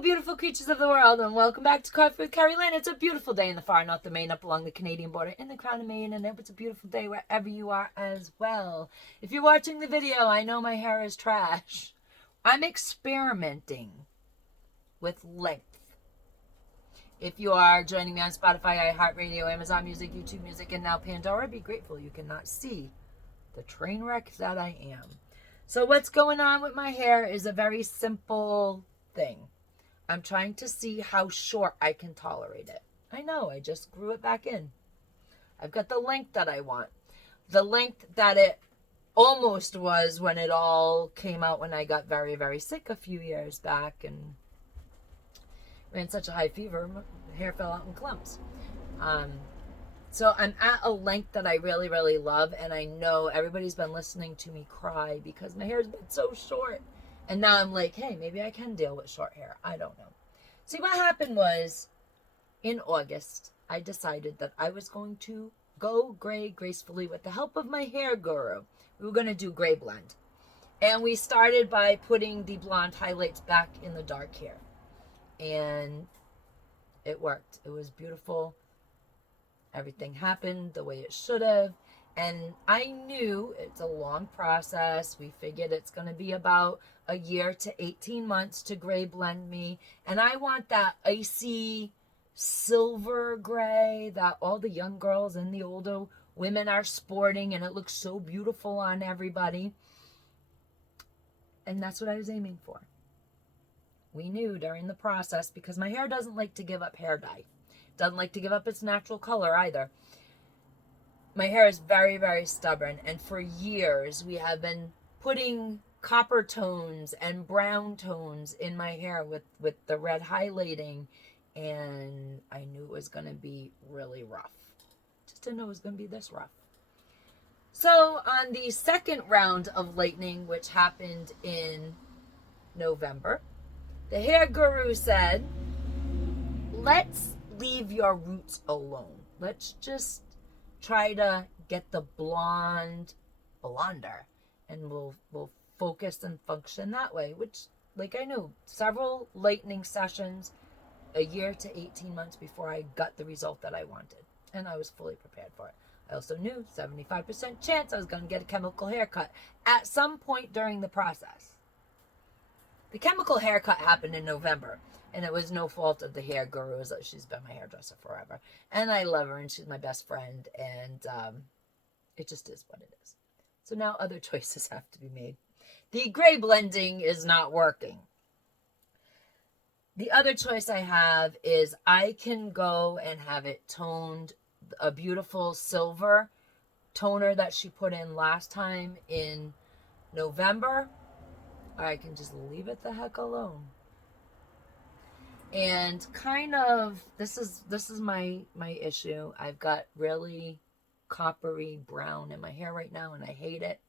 Beautiful creatures of the world, and welcome back to Coffee with Kerri-Lynn. It's a beautiful day in the far north of Maine, up along the Canadian border in the Crown of Maine, and it's a beautiful day wherever you are as well. If you're watching the video, I know my hair is trash. I'm experimenting with length. If you are joining me on Spotify, iHeartRadio, Amazon Music, YouTube Music, and now Pandora, be grateful you cannot see the train wreck that I am. So what's going on with my hair is a very simple thing. I'm trying to see how short I can tolerate it. I know, I just grew it back in. I've got the length that I want. The length that it almost was when it all came out when I got very, very sick a few years back and ran such a high fever, my hair fell out in clumps. So I'm at a length that I really, really love, and I know everybody's been listening to me cry because my hair's been so short. And now I'm like, hey, maybe I can deal with short hair. I don't know. See, what happened was, in August, I decided that I was going to go gray gracefully with the help of my hair guru. We were going to do gray blend. And we started by putting the blonde highlights back in the dark hair. And it worked. It was beautiful. Everything happened the way it should have. And I knew it's a long process. We figured it's going to be about a year to 18 months to gray blend me. And I want that icy silver gray that all the young girls and the older women are sporting. And it looks so beautiful on everybody. And that's what I was aiming for. We knew during the process, because my hair doesn't like to give up hair dye. Doesn't like to give up its natural color either. My hair is very, very stubborn, and for years we have been putting copper tones and brown tones in my hair with the red highlighting, and I knew it was going to be really rough. Just didn't know it was going to be this rough. So on the second round of lightning, which happened in November, the hair guru said, let's leave your roots alone. Let's just try to get the blonder, and we'll focus and function that way, which, like, I knew several lightning sessions a year to 18 months before I got the result that I wanted, and I was fully prepared for it. I also knew 75% chance I was going to get a chemical haircut at some point during the process. The chemical haircut happened in November, and it was no fault of the hair guru. She's been my hairdresser forever. And I love her, and she's my best friend. And it just is what it is. So now other choices have to be made. The gray blending is not working. The other choice I have is I can go and have it toned, a beautiful silver toner that she put in last time in November. Or I can just leave it the heck alone. And kind of, this is my issue. I've got really coppery brown in my hair right now, and I hate it.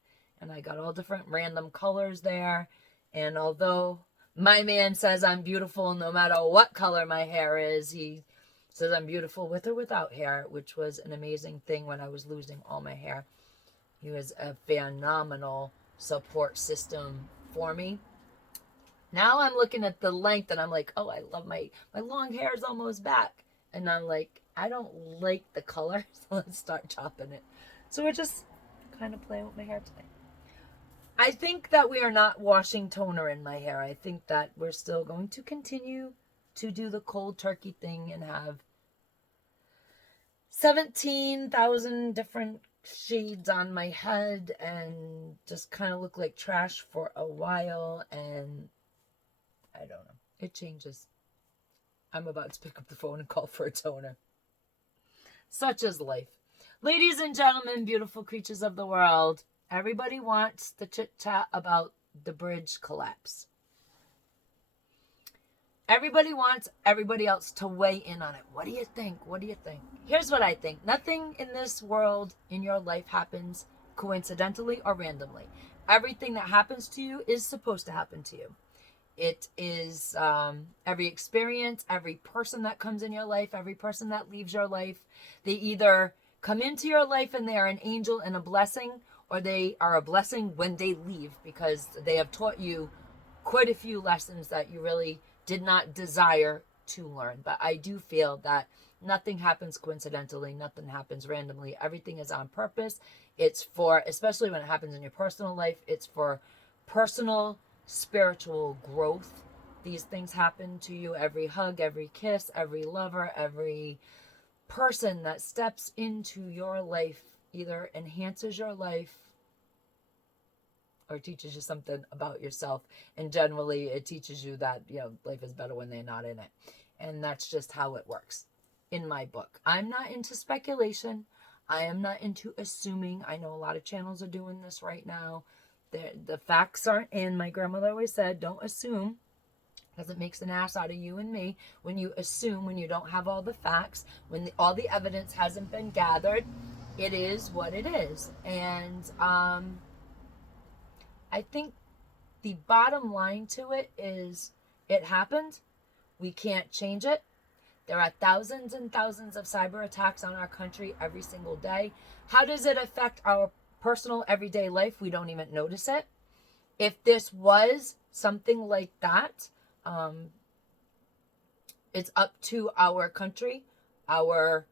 And I got all different random colors there. And although my man says I'm beautiful no matter what color my hair is, he says I'm beautiful with or without hair, which was an amazing thing when I was losing all my hair. He was a phenomenal support system for me. Now I'm looking at the length and I'm like, oh, I love my long hair is almost back. And I'm like, I don't like the color, so let's start chopping it. So we're just kind of playing with my hair today. I think that we are not washing toner in my hair. I think that we're still going to continue to do the cold turkey thing and have 17,000 different shades on my head and just kind of look like trash for a while. And I don't know. It changes. I'm about to pick up the phone and call for a toner. Such is life. Ladies and gentlemen, beautiful creatures of the world, everybody wants the chit-chat about the bridge collapse. Everybody wants everybody else to weigh in on it. What do you think? What do you think? Here's what I think. Nothing in this world, in your life, happens coincidentally or randomly. Everything that happens to you is supposed to happen to you. It is every experience, every person that comes in your life, every person that leaves your life, they either come into your life and they are an angel and a blessing, or they are a blessing when they leave, because they have taught you quite a few lessons that you really did not desire to learn. But I do feel that nothing happens coincidentally, nothing happens randomly. Everything is on purpose. It's for, especially when it happens in your personal life, it's for personal spiritual growth. These things happen to you. Every hug, every kiss, every lover, every person that steps into your life either enhances your life or teaches you something about yourself. And generally it teaches you that, life is better when they're not in it. And that's just how it works in my book. I'm not into speculation. I am not into assuming. I know a lot of channels are doing this right now. The facts aren't in. My grandmother always said, don't assume, because it makes an ass out of you and me when you assume, when you don't have all the facts, when all the evidence hasn't been gathered. It is what it is. And I think the bottom line to it is it happened. We can't change it. There are thousands and thousands of cyber attacks on our country every single day. How does it affect our personal everyday life? We don't even notice it. If this was something like that, it's up to our country, our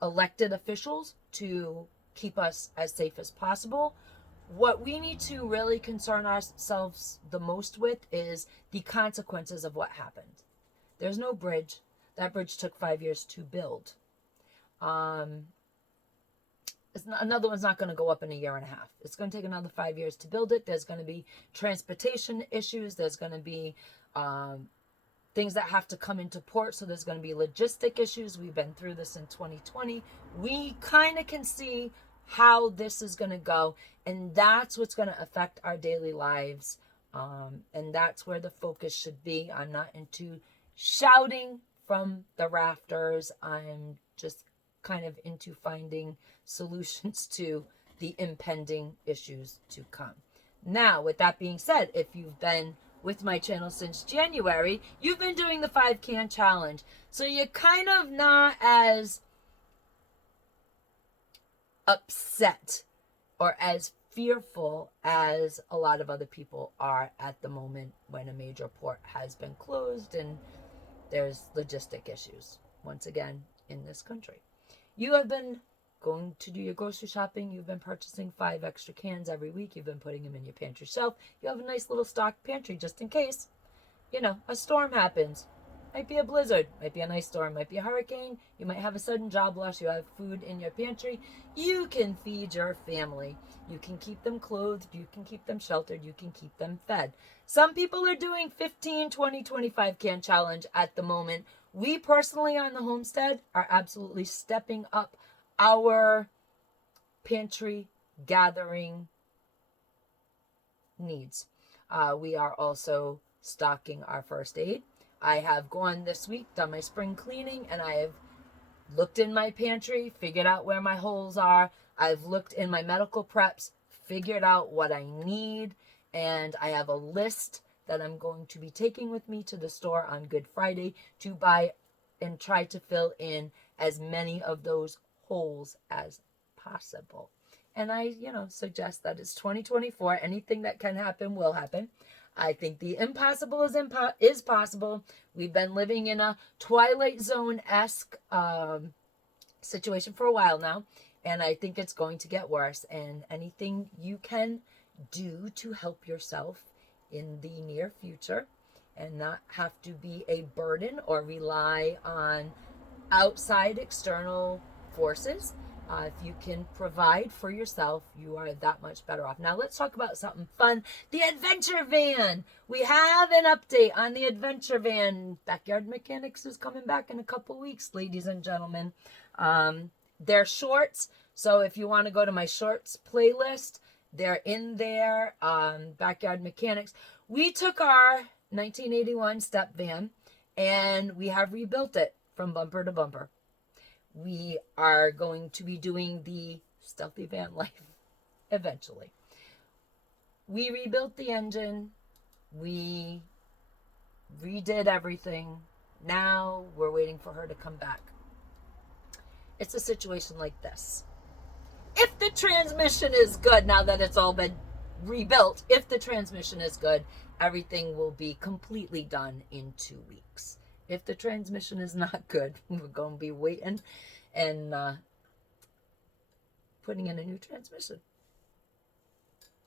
elected officials, to keep us as safe as possible. What we need to really concern ourselves the most with is the consequences of what happened. There's no bridge. That bridge took 5 years to build. Another one's not going to go up in a year and a half. It's going to take another 5 years to build it. There's going to be transportation issues. There's going to be things that have to come into port. So there's going to be logistic issues. We've been through this in 2020. We kind of can see how this is going to go. And that's what's going to affect our daily lives. And that's where the focus should be. I'm not into shouting from the rafters. I'm just kind of into finding solutions to the impending issues to come. Now, with that being said, if you've been with my channel since January, you've been doing the 5-can challenge. So you're kind of not as upset or as fearful as a lot of other people are at the moment when a major port has been closed and there's logistic issues once again in this country. You have been going to do your grocery shopping. You've been purchasing 5 extra cans every week. You've been putting them in your pantry shelf. You have a nice little stocked pantry just in case, a storm happens. Might be a blizzard, might be an ice storm, might be a hurricane. You might have a sudden job loss. You have food in your pantry. You can feed your family. You can keep them clothed. You can keep them sheltered. You can keep them fed. Some people are doing 15, 20, 25 can challenge at the moment. We personally on the homestead are absolutely stepping up our pantry gathering needs. We are also stocking our first aid. I have gone this week, done my spring cleaning, and I have looked in my pantry, figured out where my holes are. I've looked in my medical preps, figured out what I need, and I have a list that I'm going to be taking with me to the store on Good Friday to buy and try to fill in as many of those holes as possible. And I, suggest that it's 2024. Anything that can happen will happen. I think the impossible is possible. We've been living in a Twilight Zone-esque situation for a while now, and I think it's going to get worse. And anything you can do to help yourself in the near future and not have to be a burden or rely on outside external forces, if you can provide for yourself, you are that much better off. Now let's talk about something fun. The adventure van. We have an update on the adventure van. Backyard Mechanics is coming back in a couple weeks, ladies and gentlemen. They're shorts, so if you want to go to my shorts playlist, they're in there. Backyard Mechanics. We took our 1981 step van and we have rebuilt it from bumper to bumper. We are going to be doing the stealthy van life eventually. We rebuilt the engine. We redid everything. Now we're waiting for her to come back. It's a situation like this. If the transmission is good, now that it's all been rebuilt, if the transmission is good, everything will be completely done in 2 weeks. If the transmission is not good, we're going to be waiting and putting in a new transmission.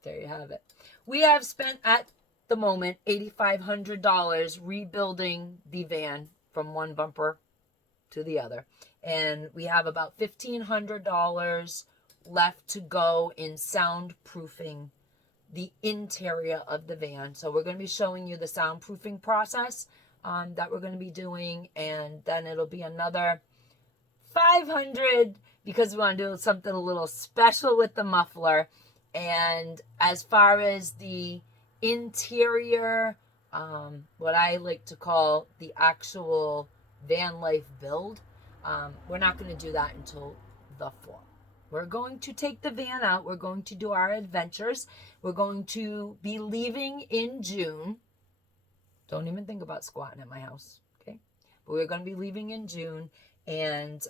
There you have it. We have spent at the moment $8,500 rebuilding the van from one bumper to the other. And we have about $1,500 left to go in soundproofing the interior of the van. So we're going to be showing you the soundproofing process that we're going to be doing. And then it'll be another $500 because we want to do something a little special with the muffler. And as far as the interior, what I like to call the actual van life build, we're not going to do that until the fall. We're going to take the van out. We're going to do our adventures. We're going to be leaving in June. Don't even think about squatting at my house, okay? But we're going to be leaving in June, and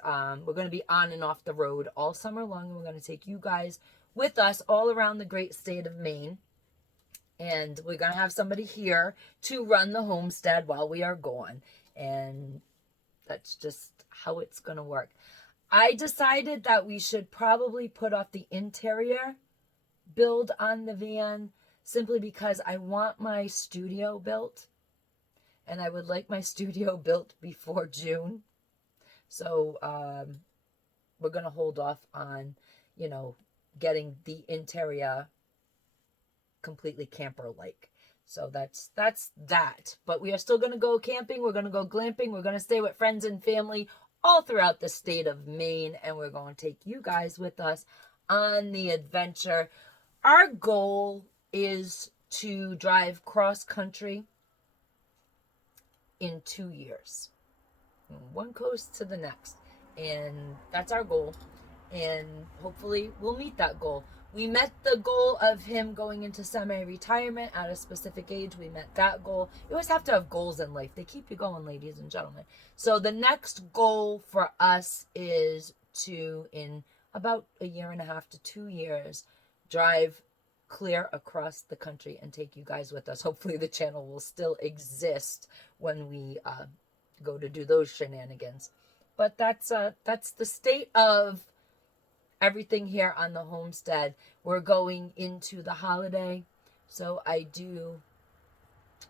we're going to be on and off the road all summer long. And we're going to take you guys with us all around the great state of Maine. And we're going to have somebody here to run the homestead while we are gone. And that's just how it's going to work. I decided that we should probably put off the interior build on the van simply because I want my studio built. And I would like my studio built before June. So we're going to hold off on, getting the interior completely camper-like. So that's that. But we are still going to go camping. We're going to go glamping. We're going to stay with friends and family all throughout the state of Maine. And we're going to take you guys with us on the adventure. Our goal is to drive cross-country in 2 years. One coast to the next. And that's our goal. And hopefully we'll meet that goal. We met the goal of him going into semi-retirement at a specific age. We met that goal. You always have to have goals in life. They keep you going, ladies and gentlemen. So the next goal for us is to, in about 1.5 to 2 years, drive clear across the country and take you guys with us. Hopefully the channel will still exist when we go to do those shenanigans. But that's the state of everything here on the homestead. We're going into the holiday, so I do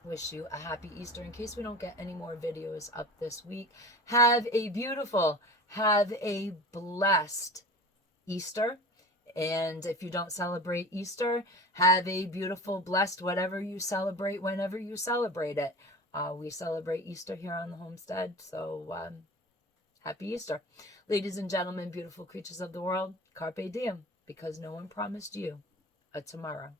wish you a happy Easter. In case we don't get any more videos up this week, have a blessed Easter. And if you don't celebrate Easter, have a beautiful, blessed, whatever you celebrate, whenever you celebrate it. We celebrate Easter here on the homestead, so happy Easter. Ladies and gentlemen, beautiful creatures of the world, carpe diem, because no one promised you a tomorrow.